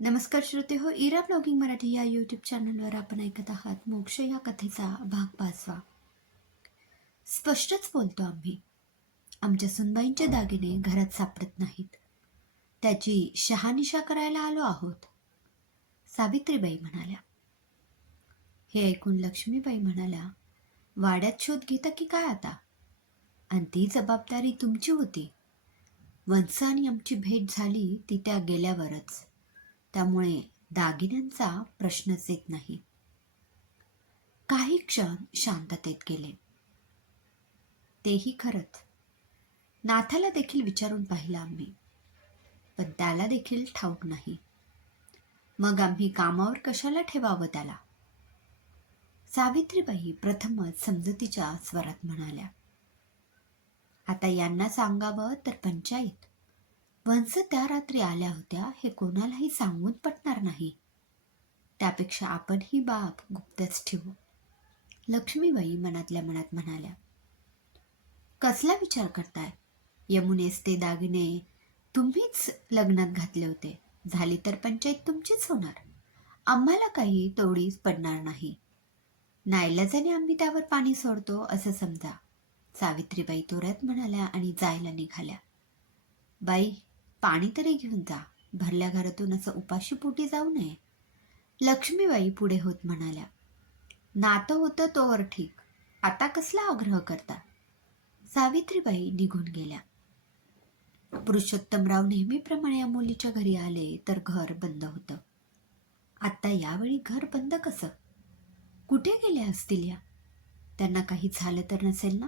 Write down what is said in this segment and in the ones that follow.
नमस्कार श्रोते हो इरा ब्लॉगिंग मराठी या यूट्यूब चॅनलवर आपण ऐकत आहात मोक्ष या कथेचा भाग पाचवा. स्पष्टच बोलतो आम्ही. आमच्या सुनबाईंचे दागिने घरात सापडत नाहीत. त्याची शहानिशा करायला आलो आहोत. सावित्रीबाई म्हणाल्या. हे ऐकून लक्ष्मीबाई म्हणाल्या वाड्यात शोध घेता की काय आता? आणि ती जबाबदारी तुमची होती. वंस आमची भेट झाली ती त्या गेल्यावरच. त्यामुळे दागिन्यांचा प्रश्नच येत नाही. काही क्षण शांततेत गेले. तेही खरंच. नाथाला देखील विचारून पाहिलं आम्ही. पण त्याला देखील ठाऊक नाही. मग आम्ही कामावर कशाला ठेवावं त्याला? सावित्रीबाई प्रथमच समजुतीच्या स्वरात म्हणाल्या आता यांना सांगावं तर पंचायत. वंस त्या रात्री आल्या होत्या हे कोणालाही सांगून पटणार नाही. त्यापेक्षा आपण ही बाब गुप्तच ठेवू. लक्ष्मीबाई मनातल्या मनात म्हणाल्या कसला विचार करताय? यमुनेस ते दागिने तुम्हीच लग्नात घातले होते. झाली तर पंचायत तुमचीच होणार. आम्हाला काही तोडीच पडणार नाही. नाईलाजाने आम्ही त्यावर पाणी सोडतो असं समजा. सावित्रीबाई तोऱ्यात म्हणाल्या आणि जायला निघाल्या. बाई पाणी तरी घेऊन जा. भरल्या घरातून असं उपाशी पोटी जाऊ नये. लक्ष्मीबाई पुढे होत म्हणाल्या नातं होतं तोवर ठीक. आता कसला आग्रह करता? सावित्रीबाई निघून गेल्या. पुरुषोत्तमराव नेहमीप्रमाणे या मुलीच्या घरी आले तर घर बंद होतं. आत्ता यावेळी घर बंद कसं? कुठे गेले असतील या त्यांना काही झालं तर नसेल ना?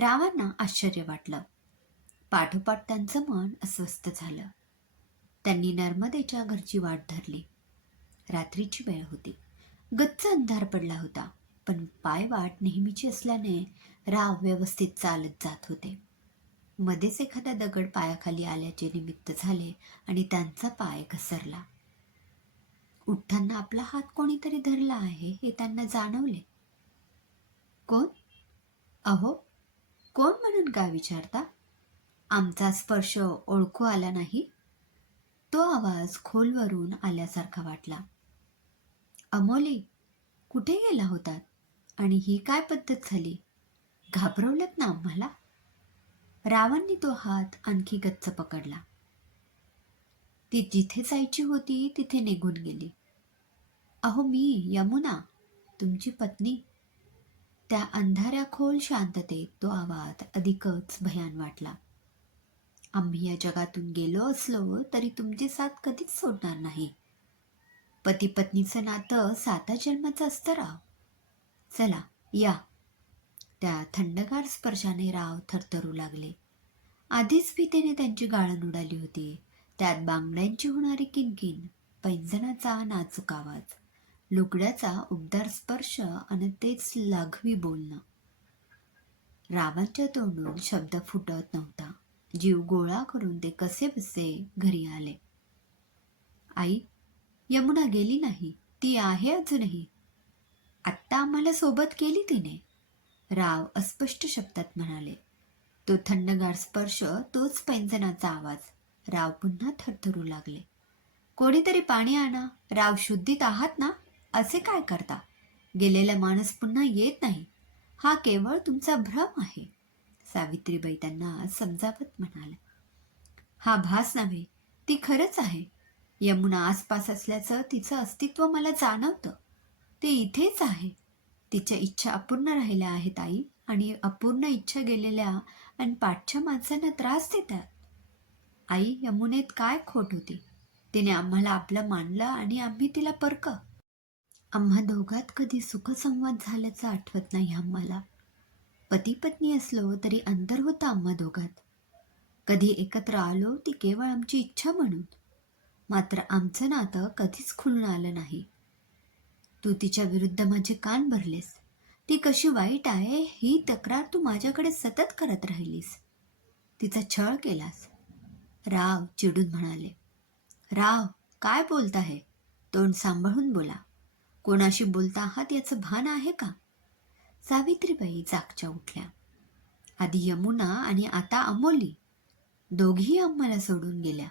रावांना आश्चर्य वाटलं. पाठोपाठ त्यांचं मन अस्वस्थ झालं. त्यांनी नर्मदेच्या घरची वाट धरली. रात्रीची वेळ होती. गच्च अंधार पडला होता पण पाय वाट नेहमीची असल्याने राव व्यवस्थित चालत जात होते. मध्येच एखादा दगड पायाखाली आल्याचे निमित्त झाले आणि त्यांचा पाय घसरला. उठताना आपला हात कोणीतरी धरला आहे हे त्यांना जाणवले. कोण? अहो कोण म्हणून का विचारता? आमचा स्पर्श ओळखू आला नाही. तो आवाज खोलवरून आल्यासारखा वाटला. अमोली कुठे गेला होतात आणि ही काय पद्धत झाली? घाबरवलत ना आम्हाला? रावांनी तो हात आणखी गच्च पकडला. ती जिथे जायची होती तिथे निघून गेली. अहो मी यमुना तुमची पत्नी. त्या अंधाऱ्या खोल शांततेत तो आवाज अधिकच भयान वाटला. आम्ही या जगातून गेलो असलो तरी तुमची साथ कधीच सोडणार नाही. पती पत्नीचं नातं साता जन्माचं असतं राव. चला या. त्या थंडगार स्पर्शाने राव थरथरू लागले. आधीच भीतीने त्यांची गाळण उडाली होती. त्यात बांगड्यांची होणारी किनकिन पैंजणाचा नाचूक आवाज लुगड्याचा उबदार स्पर्श आणि तेच लाघवी बोलणं. रावांच्या तोंडून शब्द फुटत नव्हता. जीव गोळा करून ते कसे बसे घरी आले. आई यमुना गेली नाही ती आहे अजूनही आत्ता आम्हाला सोबत केली तिने. राव अस्पष्ट शब्दात म्हणाले. तो थंडगार स्पर्श तोच पैंजनाचा आवाज. राव पुन्हा थरथरू लागले. कोणीतरी पाणी आणा राव शुद्धीत आहात ना? असे काय करता? गेलेला माणूस पुन्हा येत नाही. हा केवळ तुमचा भ्रम आहे. सावित्रीबाई त्यांना समजावत म्हणाल्या हा भास नव्हे ती खरंच आहे. यमुना आसपास असल्याचं तिचं अस्तित्व मला जाणवतं. ते इथेच आहे. तिच्या इच्छा अपूर्ण राहिल्या आहेत आई आणि अपूर्ण इच्छा गेलेल्या आणि पाठच्या माणसांना त्रास देतात. आई यमुनेत काय खोट होती? तिने आम्हाला आपलं मानलं आणि आम्ही तिला परक. आम्हा दोघात कधी सुखसंवाद झाल्याचं आठवत नाही आम्हाला. पती पत्नी असलो तरी अंतर होतं आम्हा दोघात. कधी एकत्र आलो ती केवळ आमची इच्छा म्हणून. मात्र आमचं नातं कधीच खुलून आलं नाही. तू तिच्या विरुद्ध माझे कान भरलेस. ती कशी वाईट आहे ही तक्रार तू माझ्याकडे सतत करत राहिलीस. तिचा छळ केलास. राव चिडून म्हणाले राव काय बोलत आहे तोंड सांभाळून बोला. कोणाशी बोलता आहात याचं भान आहे का? सावित्रीबाई जागच्या उठल्या. आधी यमुना आणि आता अमोली. दोघीही आम्हाला सोडून गेल्या.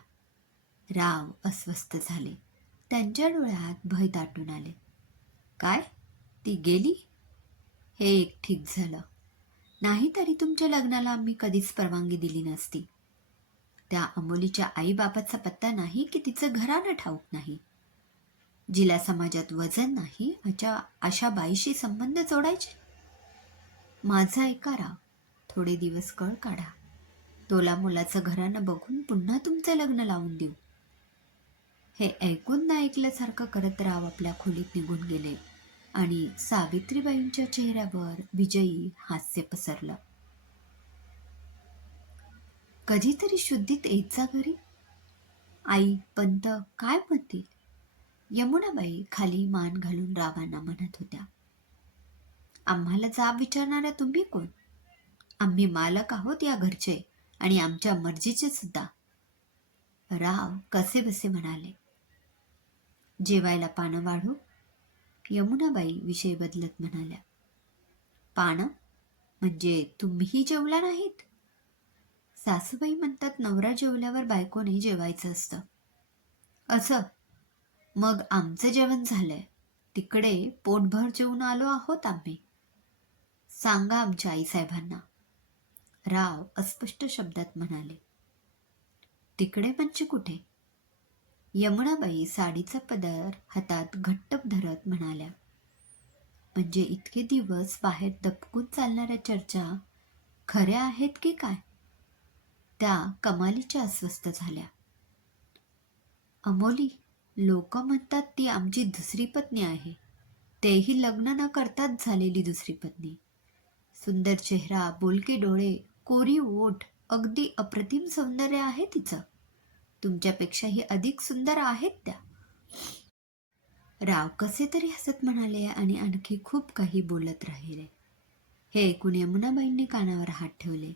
राव अस्वस्थ झाले. त्यांच्या डोळ्यात भय दाटून आले. काय? ती गेली? हे एक ठीक झालं. नाहीतरी तुमच्या लग्नाला आम्ही कधीच परवानगी दिली नसती. त्या अमोलीच्या आईबापाचा पत्ता नाही की तिचं घरानं ठाऊक नाही. जिला समाजात वजन नाही अशा अशा बाईशी संबंध जोडायचे? माझं ऐकारा थोडे दिवस कळ काढा. तोला मुलाचं घरानं बघून पुन्हा तुमचं लग्न लावून देऊ. हे ऐकून ना ऐकल्यासारखं करत राव आपल्या खोलीत निघून गेले. आणि सावित्रीबाईंच्या चेहऱ्यावर विजयी हास्य पसरलं. कधीतरी शुद्धीत येत जा घरी? आई पंत काय म्हणतील? यमुनाबाई खाली मान घालून रावांना म्हणत होत्या. आम्हाला जाब विचारणाऱ्या तुम्ही कोण? आम्ही मालक आहोत या घरचे आणि आमच्या मर्जीचे सुद्धा. राव कसे बसे म्हणाले. जेवायला पानं वाढू. यमुनाबाई विषय बदलत म्हणाल्या. पानं? म्हणजे तुम्हीही जेवला नाहीत? सासूबाई म्हणतात नवरा जेवल्यावर बायकोने जेवायचं असतं. असं? मग आमचं जेवण झालंय. तिकडे पोटभर जेवून आलो आहोत आम्ही. सांगा आमच्या आईसाहेबांना. राव अस्पष्ट शब्दात म्हणाले तिकडे म्हणजे कुठे? यमुनाबाई साडीचा पदर हातात घट्ट धरत म्हणाल्या म्हणजे इतके दिवस बाहेर दपकून चालणाऱ्या चर्चा खऱ्या आहेत की काय? त्या कमालीच्या अस्वस्थ झाल्या. अमोली लोक म्हणतात ती आमची दुसरी पत्नी आहे. तेही लग्न न करताच झालेली दुसरी पत्नी. सुंदर चेहरा बोलके डोळे कोरी ओठ अगदी अप्रतिम सौंदर्य आहे तिचं. तुमच्यापेक्षाही अधिक सुंदर आहेत त्या. राव कसे तरी हसत म्हणाले आणि आणखी खूप काही बोलत राहिले. हे ऐकून यमुनाबाईंनी कानावर हात ठेवले.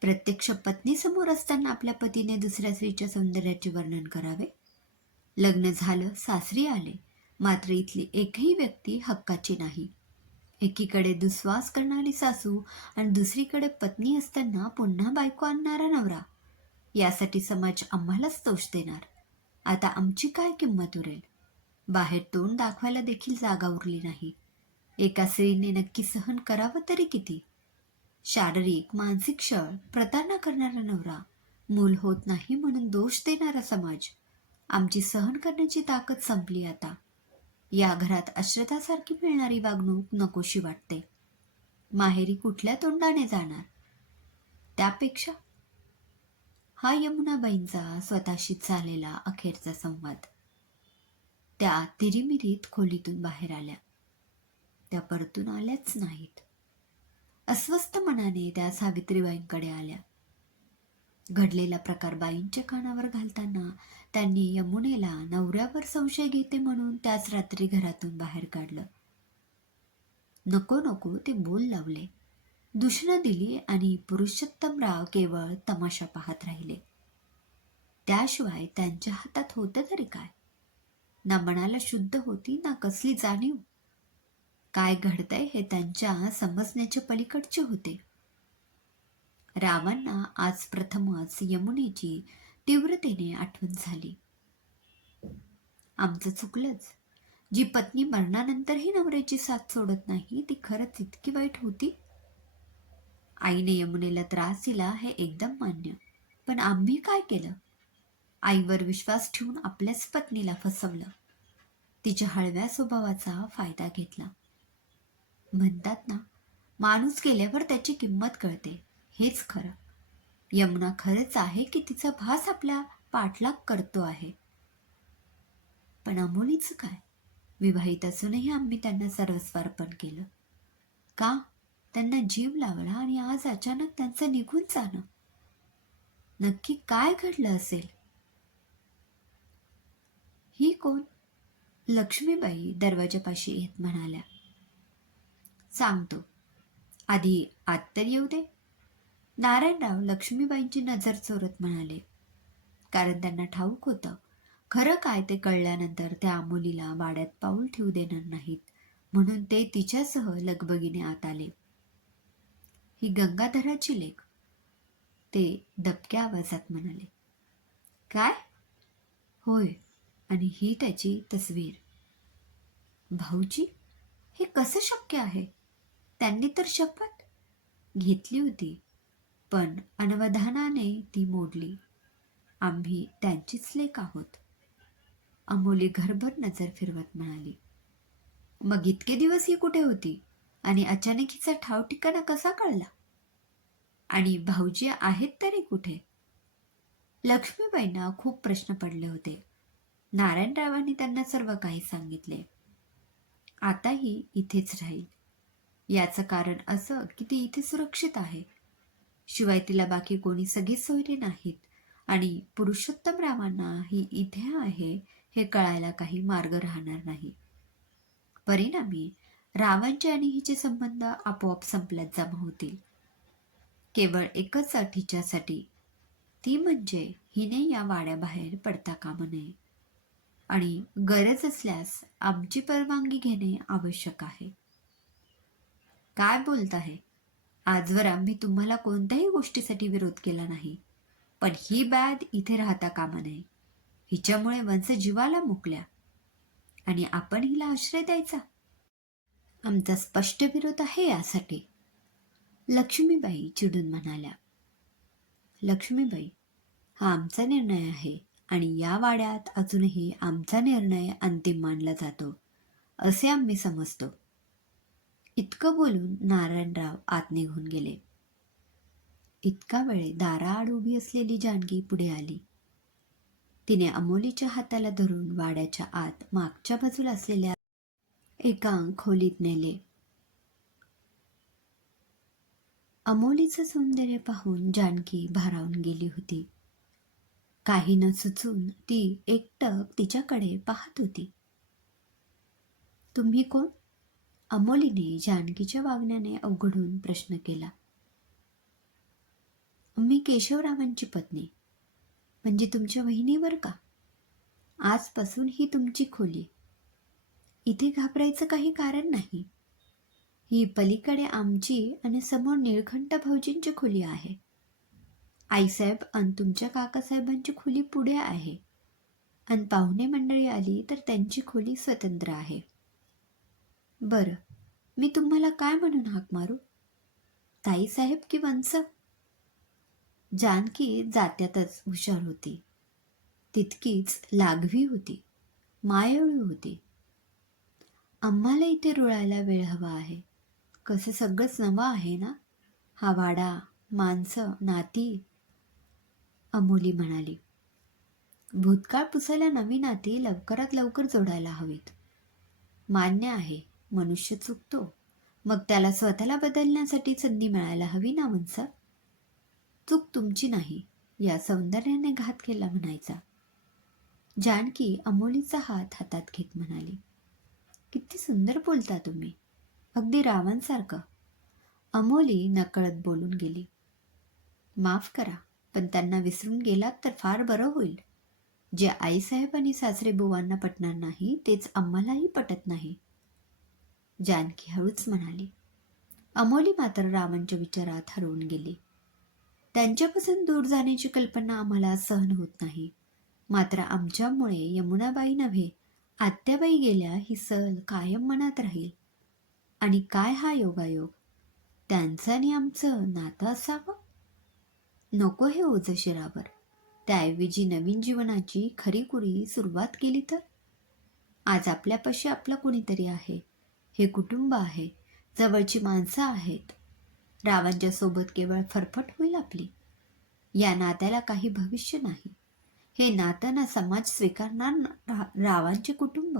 प्रत्यक्ष पत्नीसमोर असताना आपल्या पतीने दुसऱ्या स्त्रीच्या सौंदर्याचे वर्णन करावे. लग्न झालं सासरी आले. मात्र इथली एकही व्यक्ती हक्काची नाही. एकीकडे दुस्वास करणारी सासू आणि दुसरीकडे पत्नी असताना पुन्हा बायको आणणारा नवरा. यासाठी समाज आम्हालाच दोष देणार. आता आमची काय किंमत उरेल? बाहेर तोंड दाखवायला देखील जागा उरली नाही. एका स्त्रीने नक्की सहन करावं तरी किती? शारीरिक मानसिक छळ प्रतारणा करणारा नवरा मूल होत नाही म्हणून दोष देणारा समाज. आमची सहन करण्याची ताकद संपली आता. या घरात अश्रतासारखी मिळणारी वागणूक नकोशी वाटते. माहेरी कुठल्या तोंडाने जाणार? त्यापेक्षा हा यमुनाबाईंचा स्वतःशी झालेला अखेरचा संवाद. त्या तिरीमिरीत खोलीतून बाहेर आल्या. त्या परतून आल्याच नाहीत. अस्वस्थ मनाने त्या सावित्रीबाईंकडे आल्या. घडलेला प्रकार बाईंच्या कानावर घालताना त्यांनी यमुनेला नवऱ्यावर संशय घेते म्हणून त्याच रात्री घरातून बाहेर काढलं. नको नको ते बोल लावले. दूषणं दिली आणि पुरुषोत्तमराव केवळ तमाशा पाहत राहिले. त्याशिवाय त्यांच्या हातात होतं तरी काय? ना मनाला शुद्ध होती ना कसली जाणीव. काय घडतंय हे त्यांच्या समजण्याच्या पलीकडचे होते. रावांना आज प्रथमच यमुनेची तीव्रतेने आठवण झाली. आमचं चुकलंच. जी पत्नी मरणानंतरही नवऱ्याची साथ सोडत नाही ती खरंच इतकी वाईट होती. आईने यमुनेला त्रास दिला हे एकदम मान्य. पण आम्ही काय केलं? आईवर विश्वास ठेवून आपल्याच पत्नीला फसवलं. तिच्या हळव्या स्वभावाचा फायदा घेतला. म्हणतात ना माणूस गेल्यावर त्याची किंमत कळते. हेच खरं. यमुना खरंच आहे की तिचा भास आपल्या पाठलाग करतो आहे. पण अमोलीचं काय? विवाहित असूनही आम्ही त्यांना सर्वस्वार्पण केलं. का? त्यांना जीव लावला आणि आज अचानक त्यांचं निघून जाणं. नक्की काय घडलं असेल? ही कोण? लक्ष्मीबाई दरवाजापाशी येत म्हणाल्या. सांगतो. आधी आत तर येऊ दे. नारायणराव लक्ष्मीबाईंची नजर चोरत म्हणाले. कारण त्यांना ठाऊक होतं खरं काय ते कळल्यानंतर त्या आमोलीला वाड्यात पाऊल ठेवू देणार नाहीत म्हणून ते तिच्यासह लगबगीने आत आले. ही गंगाधराची लेख ते दबक्या आवाजात म्हणाले. काय? होय आणि ही त्याची तस्वीर. भाऊजी हे कसं शक्य आहे? त्यांनी तर शपथ घेतली होती. पण अनवधानाने ती मोडली. आम्ही त्यांचीच लेख आहोत. अमोली घरभर नजर फिरवत म्हणाली मग इतके दिवस ही कुठे होती? आणि अचानक हिचा ठाव ठिकाणा कसा कळला? आणि भाऊजी आहेत तरी कुठे? लक्ष्मीबाईंना खूप प्रश्न पडले होते. नारायणरावांनी त्यांना सर्व काही सांगितले. आताही इथेच राहील. याचं कारण असं की ती इथे सुरक्षित आहे. शिवाय तिला बाकी कोणी सगळी सोयरे नाहीत. आणि पुरुषोत्तम रामांना ही इथे आहे हे कळायला काही मार्ग राहणार नाही. परिणामी रावांचे आणि हिचे संबंध आपोआप संपल्यात जमा होतील. केवळ एकच अटीच्यासाठी. ती म्हणजे हिने या वाड्याबाहेर पडता कामा नये. आणि गरज असल्यास आमची परवानगी घेणे आवश्यक आहे. काय बोलत आहे आजवर आम्ही तुम्हाला कोणत्याही गोष्टीसाठी विरोध केला नाही. पण ही बॅद इथे राहता कामा नये. हिच्यामुळे वंश जीवाला मुकल्या. आणि आपण हिला आश्रय द्यायचा. आमचा स्पष्ट विरोध आहे यासाठी. लक्ष्मीबाई चिडून म्हणाल्या लक्ष्मीबाई हा आमचा निर्णय आहे आणि या वाड्यात अजूनही आमचा निर्णय अंतिम मानला जातो असे आम्ही समजतो. इतकं बोलून नारायणराव आत निघून गेले. इतका वेळ दाराआड उभी असलेली जानकी पुढे आली. तिने अमोलीच्या हाताला धरून वाड्याच्या आत मागच्या बाजूला असलेल्या एका खोलीत नेले. अमोलीचं सौंदर्य पाहून जानकी भारावून गेली होती. काही न सुचून ती एकटक तिच्याकडे पाहत होती. तुम्ही कोण? अमोलीने जानकीच्या वागण्याने अवघडून प्रश्न केला. मी केशवरावांची पत्नी. म्हणजे तुमच्या वहिनीवर का? आजपासून ही तुमची खोली. इथे घाबरायचं काही कारण नाही. ही पलीकडे आमची आणि समोर निळखंठ भाऊजींची खोली आहे. आईसाहेब आणि तुमच्या काकासाहेबांची खोली पुढे आहे. आणि पाहुणे मंडळी आली तर त्यांची खोली स्वतंत्र आहे. बरं. मी तुम्हाला काय म्हणून हाक मारू? ताईसाहेब की वंस? जानकी जात्यातच हुशार होती. तितकीच लागवी होती. मायाळू होती. आम्हाला इथे रुळायला वेळ हवा आहे. कसं सगळंच नवं आहे ना? हा वाडा माणसं नाती? अमोली म्हणाली. भूतकाळ पुसायला नवी नाती लवकरात लवकर जोडायला हवीत. मान्य आहे. मनुष्य चुकतो. मग त्याला स्वतःला बदलण्यासाठी संधी मिळायला हवी ना म्हणसा चूक तुमची नाही या सौंदर्याने घात केला म्हणायचा. जानकी अमोलीचा हात हातात घेत म्हणाली किती सुंदर बोलता तुम्ही. अगदी रावांसारखं. अमोली नकळत बोलून गेली माफ करा पण त्यांना विसरून गेलात तर फार बरं होईल. जे आईसाहेब आणि सासरे बुवांना पटणार नाही तेच आम्हालाही पटत नाही. जानकी हळूच म्हणाली. अमोली मात्र रामांच्या विचारात हरवून गेली. त्यांच्यापासून दूर जाण्याची कल्पना आम्हाला सहन होत नाही. मात्र आमच्यामुळे यमुनाबाई नव्हे आत्याबाई गेल्या ही सल कायम मनात राहील. आणि काय हा योगायोग? त्यांचं आणि आमचं नातं असावं? नको हे ओझ शिरावर. त्याऐवजी नवीन जीवनाची खरीखुरी सुरुवात केली तर? आज आपल्यापाशी आपलं कुणीतरी आहे. हे कुटुंब आहे. जवळची माणसं आहेत. रावांच्या सोबत केवळ फरफट होईल आपली. या नात्याला काही भविष्य नाही. हे नातं ना समाज स्वीकारणार ना रा- रावांचे कुटुंब.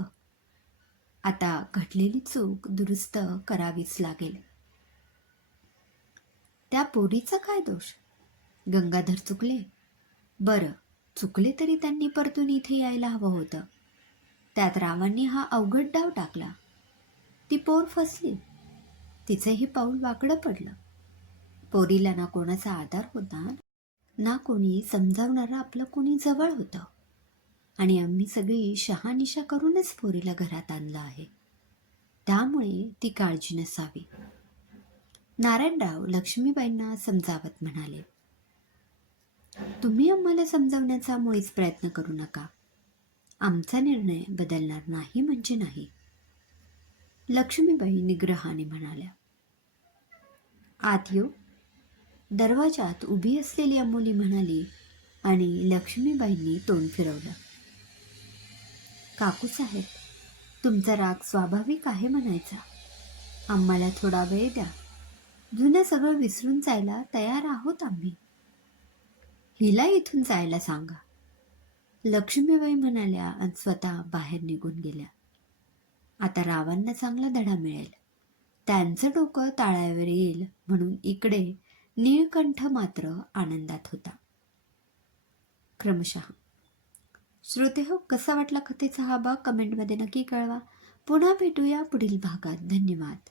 आता घडलेली चूक दुरुस्त करावीच लागेल. त्या पोरीचा काय दोष? गंगाधर चुकले. बरं चुकले तरी त्यांनी परतून इथे यायला हवं होतं. त्यात रावांनी हा अवघड डाव टाकला. ती पोर फसली. तिचंही पाऊल वाकडं पडलं. पोरीला ना कोणाचा आधार होता ना कोणी समजावणारं आपलं कोणी जवळ होतं. आणि आम्ही सगळी शहानिशा करूनच पोरीला घरात आणलं आहे. त्यामुळे ती काळजी नसावी. नारायणराव लक्ष्मीबाईंना समजावत म्हणाले तुम्ही आम्हाला समजावण्याचा मुळीच प्रयत्न करू नका. आमचा निर्णय बदलणार नाही म्हणजे नाही. लक्ष्मीबाई निग्रहाने म्हणाल्या आत येऊ दरवाजात उभी असलेली अमोली म्हणाली आणि लक्ष्मीबाईंनी तोंड फिरवलं. काकू साहेब तुमचा राग स्वाभाविक आहे म्हणायचा. आम्हाला थोडा वेळ द्या. जुनं सगळं विसरून जायला तयार आहोत आम्ही. हिला इथून जायला सांगा. लक्ष्मीबाई म्हणाल्या आणि स्वतः बाहेर निघून गेल्या. आता रावांना चांगला धडा मिळेल. त्यांचं डोकं ताळ्यावर येईल म्हणून इकडे नीळकंठ मात्र आनंदात होता. क्रमशः श्रोते हो कसा वाटला कथेचा हा भाग कमेंटमध्ये नक्की कळवा. पुन्हा भेटूया पुढील भागात. धन्यवाद.